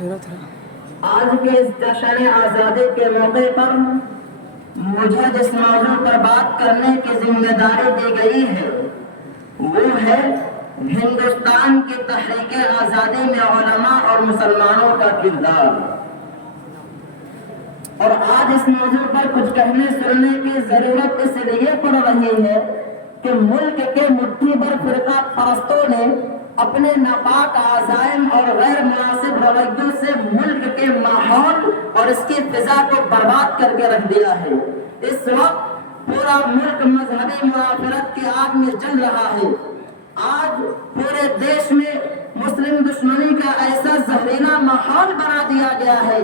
آج کے اس جشن آزادی کے موقع پر مجھے جس موضوع پر بات کرنے کی ذمہ داری دی گئی ہے وہ ہے ہندوستان کی تحریک آزادی میں علماء اور مسلمانوں کا کردار۔ اور آج اس موضوع پر کچھ کہنے سننے کی ضرورت اس لیے پڑ رہی ہے کہ ملک کے مٹھی بھر فرقہ پرستوں نے اپنے ناپاک عزائم اور غیر مناسب رویوں سے ملک کے ماحول اور اس کی فضا کو برباد کر کے رکھ دیا ہے۔ اس وقت پورا ملک مذہبی معافرت کی آگ میں جل رہا ہے۔ آج پورے دیش میں مسلم دشمنی کا ایسا زہریلا ماحول بنا دیا گیا ہے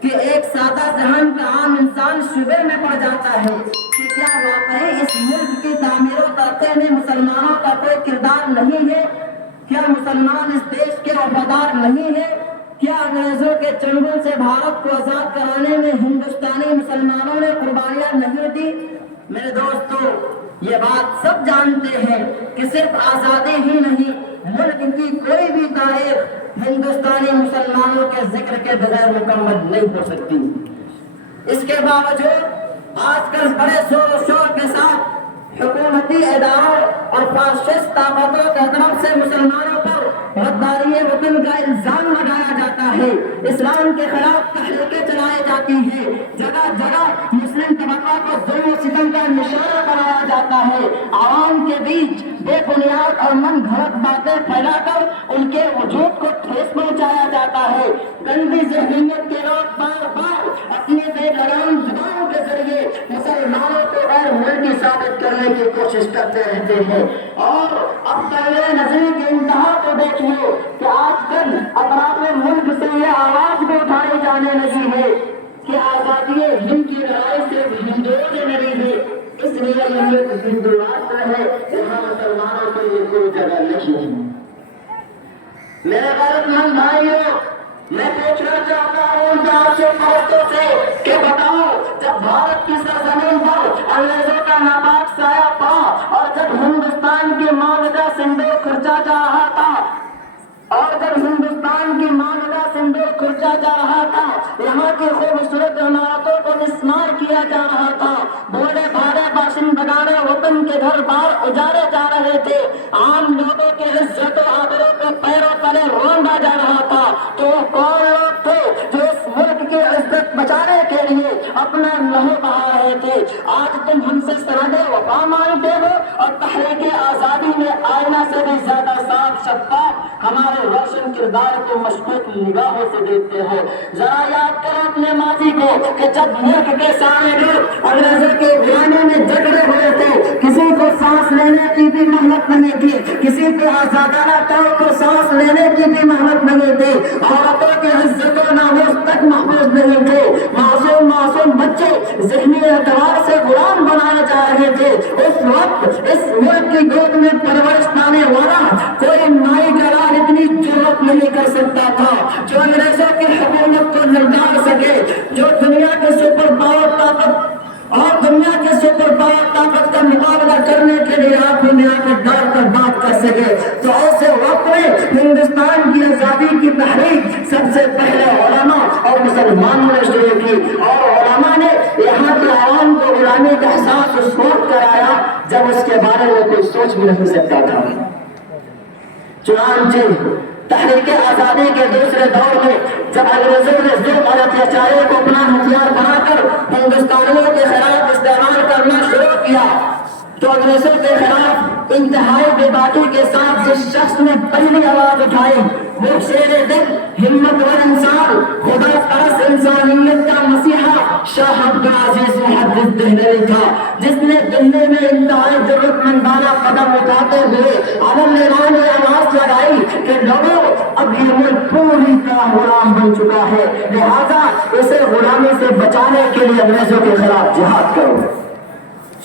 کہ ایک سادہ ذہن کا عام انسان شبے میں پڑ جاتا ہے کہ کیا واقعی اس ملک کی تعمیر و ترقی میں مسلمانوں کا کوئی کردار نہیں ہے؟ کیا مسلمان اس دیش کے وفادار نہیں ہے؟ کیا انگریزوں کے چنگل سے بھارت کو آزاد کرانے میں ہندوستانی مسلمانوں نے قربانیاں نہیں دی؟ میرے دوستو، یہ بات سب جانتے ہیں کہ صرف آزادی ہی نہیں، ملک کی کوئی بھی تاریخ ہندوستانی مسلمانوں کے ذکر کے بغیر مکمل نہیں ہو سکتی۔ اس کے باوجود آج کل بڑے شور و شور کے ساتھ حکومتی اداروں اور فاسسٹ طاقتوں کی طرف سے مسلمانوں پر غداری وطن کا الزام لگایا جاتا ہے، اسلام کے خلاف تحریکیں چلائی جاتی ہیں، جگہ جگہ مسلم طبقہ کو ظلم و ستم کا نشانہ بنایا جاتا ہے، عوام کے بیچ بے بنیاد اور من گھڑت باتیں پھیلا کر ان کے وجود کو ٹھیس پہنچایا جاتا ہے۔ گندی ذہنیت کے لوگ بار بار اپنی بے لگام زبان کے ذریعے مسلمانوں کو غیر ملکی ثابت کرنے کی کوشش کرتے رہتے ہیں۔ اور اب پہلے نظری کی انتہا کو دیکھیے کہ آج کل اطراف ملک سے یہ آواز بھی اٹھائی جانے لگی ہے کہ آزادی ہند کی لڑائی صرف ہندوؤں سے لڑی ہے، اس لیے یہ ایک ہندو راشٹر ہے، یہاں مسلمانوں کے لیے کوئی جگہ نہیں ہے۔ میرے غیرت مند بھائیوں، میں پوچھنا چاہتا ہوں ان تعصب پرستوں سے کہ بتاؤ، جب بھارت کی سرزمین پر انگریزوں کا ناپاک سایہ پڑا اور جب ہندوستان کی ماندہ سندور کھرچا جا رہا تھا یہاں کی خوبصورت عمارتوں کو مسمار کیا جا رہا تھا، بوڑھے بھاڑے باشندگان وطن کے گھر بار اجارے جا رہے تھے، عام لوگوں کے عزت و آبرو کو پیروں تلے روندا جا رہا تھا، تو وہ کون لوگ تھے جو اس ملک کی عزت بچانے کے لیے اپنا لہو بہا رہے تھے؟ آج تم ہم سے سرحد وفا مانگتے ہو اور تحریک آزادی میں آئینہ سے بھی زیادہ صاف شفاف ہمارے روشن کردار کو مشکوک نگاہوں سے دیکھتے ہو۔ ذرا یاد کرو اپنے ماضی کو کہ جب ملک کے سارے لوگ انگریزوں کے غلامی میں جکڑے ہوئے تھے، کسی کو سانس لینے کی بھی مہلت نہیں تھی، کسی کو آزادانہ طور پر سانس لینے کی بھی مہلت نہیں تھی، عورتوں کی عزت و ناموس تک محفوظ نہیں تھے، معصوم بچے ذہنی اعتبار سے غلام بنائے جا رہے تھے۔ اس وقت اس ملک کی گود میں پرورش پانے والا کوئی مائی کا لال اتنی جرأت نہیں کر سکتا تھا جو انگریزوں کی حکومت کو للکار سکے، جو دنیا کے سپر پاور طاقت کا مقابلہ کرنے کے لیے آنکھوں میں آنکھیں ڈال کر بات کر سکے۔ تو ایسے وقت میں ہندوستان کی آزادی کی تحریک سب سے پہلے علماء اور مسلمانوں نے شروع کی، اور علماء نے یہاں کے عوام کو غلامی کا احساس اس وقت کرایا جب اس کے بارے میں کوئی سوچ بھی نہیں سکتا تھا۔ چنانچہ تحریک آزادی کے دوسرے دور میں جب انگریزوں نے ظلم اور اتیاچاروں کو اپنا ہتھیار بنا کر ہندوستانیوں کے خلاف استعمال کرنا شروع کیا، تو انگریزوں کے خلاف انتہائی بے باکی کے ساتھ جس شخص نے پہلی آواز اٹھائی وہ شیر دل، ہمت ور انسان، خدا پرست انسانیت کا مسیحا شاہ عبدالعزیز محدث دہلوی تھا، جس نے دلی میں انتہائی ضرورت مندانہ قدم اٹھاتے ہوئے عالم نے آواز لگائی کہ لوگوں اب یہ ملک پوری طرح غلام بن چکا ہے، لہذا اسے غلامی سے بچانے کے لیے انگریزوں کے خلاف جہاد کرو۔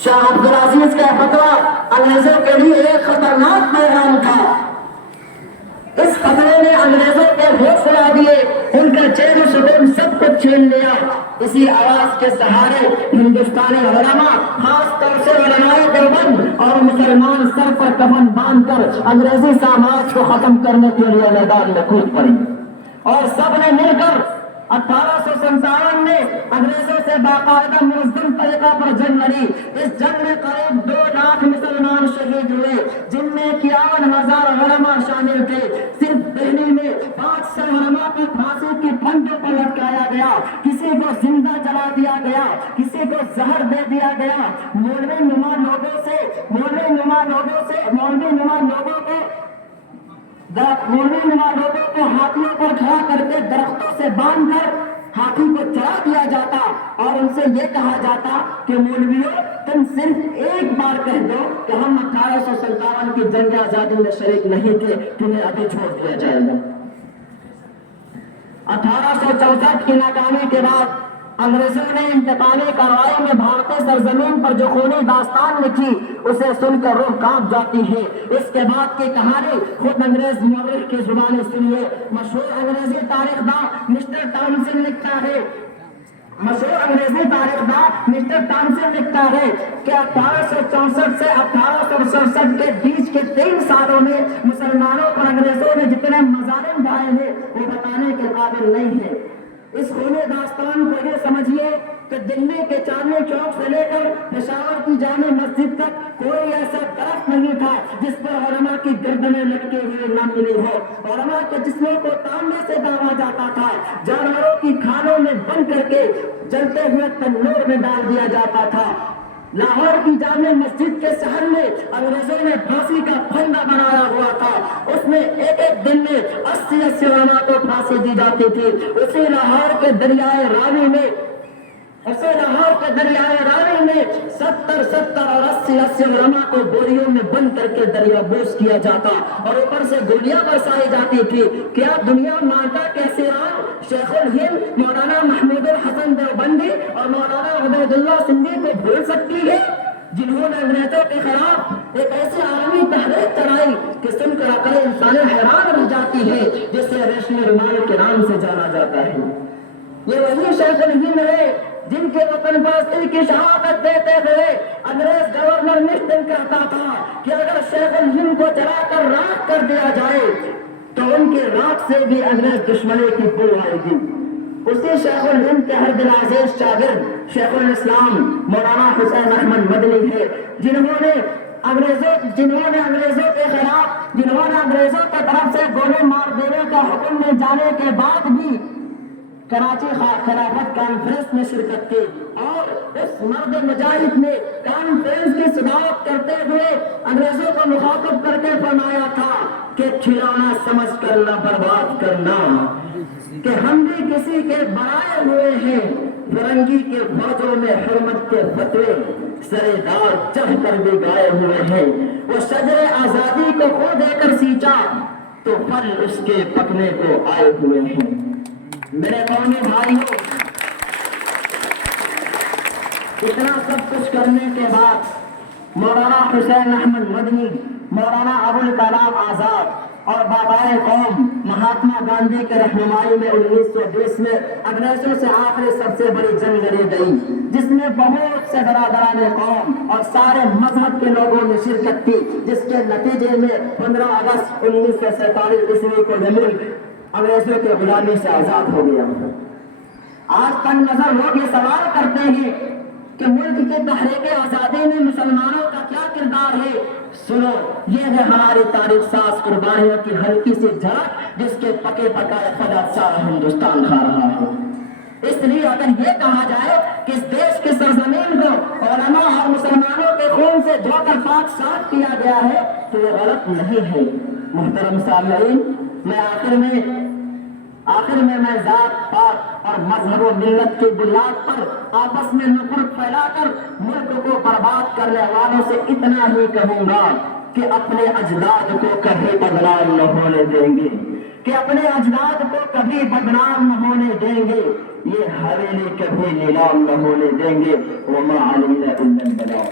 شاہ عبدالعزیز کا فتویٰ انگریزوں کے لیے ایک خطرناک پیغام تھا۔ اس خطرے نے انگریزوں کے ہوش اڑا دیے، ان کا چین و سکون سب کچھ چھین لیا۔ اسی آواز کے سہارے ہندوستانی علماء، خاص طور سے علماء دیوبند اور مسلمان سر پر کفن باندھ کر انگریزی سامراج کو ختم کرنے کے لیے میدان میں کود پڑے۔ اور سب نے مل کر 1857 میں انگریزوں سے باقاعدہ منظم طریقہ پر جنگ لڑی. اس جنگ میں قریب 2 لاکھ مسلمان شہید ہوئے، جن میں 51,000 علماء شامل تھے. صرف دہلی میں 500 علماء کو پھانسی کی پھندوں پر لٹکایا گیا، کسی کو زندہ جلا دیا گیا، کسی کو زہر دے دیا گیا. مولوی نما لوگوں کو ہاتھیوں پر کھڑا کر کے درختوں سے باندھ کر ہاتھی کو چڑھا دیا جاتا اور ان سے یہ کہا جاتا کہ مولویوں تم صرف ایک بار کہہ دو کہ ہم 1857 کی جنگ آزادی میں شریک نہیں تھے، تمہیں ابھی چھوڑ دیا جائے گا. 1864 کی ناکامی کے بعد انگریزوں نے انتقامی کارروائی میں بھارتی سرزمین پر جو خونی داستان لکھی اسے سن کر روح کانپ جاتی ہے. اس کے بعد کی کہانی خود انگریز مورخ کی زبانی سنیے. مشہور انگریزی تاریخ داں مسٹر ٹامسن لکھتا ہے کہ 1864 سے 1867 کے بیچ کے 3 سالوں میں مسلمانوں پر انگریزوں نے جتنے مظالم ڈھائے ہیں وہ بتانے کے قابل نہیں ہے. اس خونی داستان کو یہ سمجھیے کہ دلی کے چاندنی چوک سے لے کر پشاور کی جامع مسجد تک کوئی ایسا درخت نہیں تھا جس پر علماء کی گردنیں لٹکے ہوئے نہ ملی ہو. علماء کے جسموں کو تانبے سے داغا جاتا تھا، جانوروں کی کھالوں میں بند کر کے جلتے ہوئے تنور میں ڈال دیا جاتا تھا. لاہور کی جامع مسجد کے شہر میں انگریزوں نے پھانسی کا پھندا بنایا ہوا تھا. اس میں ایک دن میں 80 علماء کو پھانسی دی جاتی تھی. اسی لاہور کے دریائے راوی میں 70 اور 80 علماء کو بوریوں میں بند کر کے دریا بوس کیا جاتا اور اوپر سے گولیاں برسائی جاتی تھی. کیا دنیا مانتا کہ سیران شیخ الہند مولانا محمود الحسن دیوبندی اور مولانا عبید اللہ سندھی کو بھول سکتی ہے جنہوں نے انگریزوں کے خلاف ایک ایسی عالمی تحریک چلائی کہ سن کر عقل انسانی حیران رہ جاتی ہے، جسے ریشمی رومال کے نام سے جانا جاتا ہے. یہ وہی شیخ الہند ہے جن کے وطن پرستی کی شہادت دیتے ہوئے انگریز گورنر مسٹن کہتا تھا کہ اگر شیخ الہند کو جلا کر راکھ کر دیا جائے تو ان کے راکھ سے بھی انگریز دشمنی کی بو آئے گی. اسی شیخ الہند کے ہر دل عزیز شاگرد شیخ الاسلام مولانا حسین احمد مدنی ہے، جنہوں نے انگریزوں کے خلاف انگریزوں کی طرف سے گولی مار دینے کا حکم میں جانے کے بعد بھی کراچی خلافت کانفرنس میں شرکت کی اور اس مرد مجاہد نے کانفرنس کی صدارت کرتے ہوئے انگریزوں کو مخاطب کر کے فرمایا تھا کہ کھلانا سمجھ کر نہ برباد کرنا، کہ ہم بھی کسی کے بنائے ہوئے ہیں. فرنگی کے فوجوں میں حرمت کے فتوے سرے دار چڑھ کر بھی گائے ہوئے ہیں. وہ شجر آزادی کو خو دے کر سینچا تو پھل اس کے پکنے کو آئے ہوئے ہیں. میرے قومی بھائیوں، اتنا سب کچھ کرنے کے بعد مولانا حسین احمد مدنی، مولانا ابوالکلام آزاد اور بابائے قوم مہاتما گاندھی کے رہنمائی میں 1920 میں انگریزوں سے آخری سب سے بڑی جنگ لڑی گئی، جس میں بہت سے برادران قوم اور سارے مذہب کے لوگوں نے شرکت کی، جس کے نتیجے میں 15 اگست 1947 عیسوی کو یہ ملک انگریزوں کے غلامی سے آزاد ہو گیا. آج تن نظر لوگ یہ سوال کرتے ہیں کہ ملک کی تحریک آزادی میں مسلمانوں کا کیا کردار ہے. سنو، یہ ہے ہماری تاریخ ساز قربانیوں کی ہلکی سی جھلک جس کے پکے پکائے فدا سارا ہندوستان کھا رہا ہے. اس لیے اگر یہ کہا جائے کہ اس دیش کی سرزمین کو علماء اور مسلمانوں کے خون سے دھو کر پاک صاف کیا گیا ہے تو یہ غلط نہیں ہے. محترم سامعین، آخر میں میں ذات پات اور مذہب و ملت کی بنیاد پر آپس میں نفرت پھیلا کر ملک کو برباد کرنے والوں سے اتنا ہی کہوں گا کہ اپنے اجداد کو کبھی بدنام نہ ہونے دیں گے، یہ حویلی کبھی نیلام نہ ہونے دیں گے. وما علینا الا البلاغ.